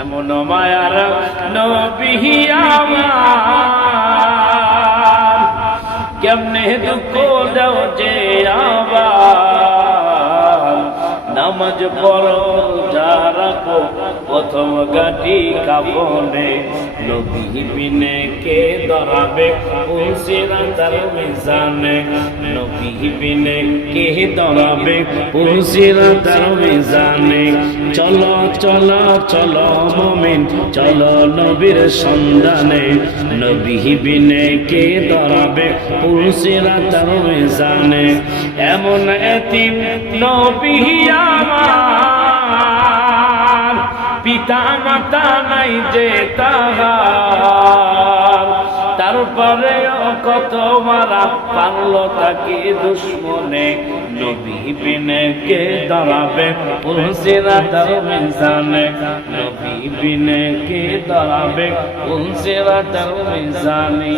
এমন মায়ার নবী আমার, কেমনে দুঃখ দাও যে আবার, নামাজ পড়ো যারা প্রথম গাটি কাপনে, নবী বিনে কে ধরাবে পুলসিরাতার মিজানে, নবী বিনে কে ধরাবে পুলসিরাতার মিজানে। চলো চলো চলো মুমিন চলো নবীর সন্ধানে, নবী বিনে কে ধরাবে পুলসিরাতার মিজানে। এমন এতিম নবী আমার, পিতা মাতা নাই যে তাহার, তারপরে কত মারা পারলো তাকে দুশ্মনে, নবী বিনে কে ধরাবে পুলসিরাতার মিজানে, নবী বিনে কে ধরাবে পুলসিরাতার মিজানে।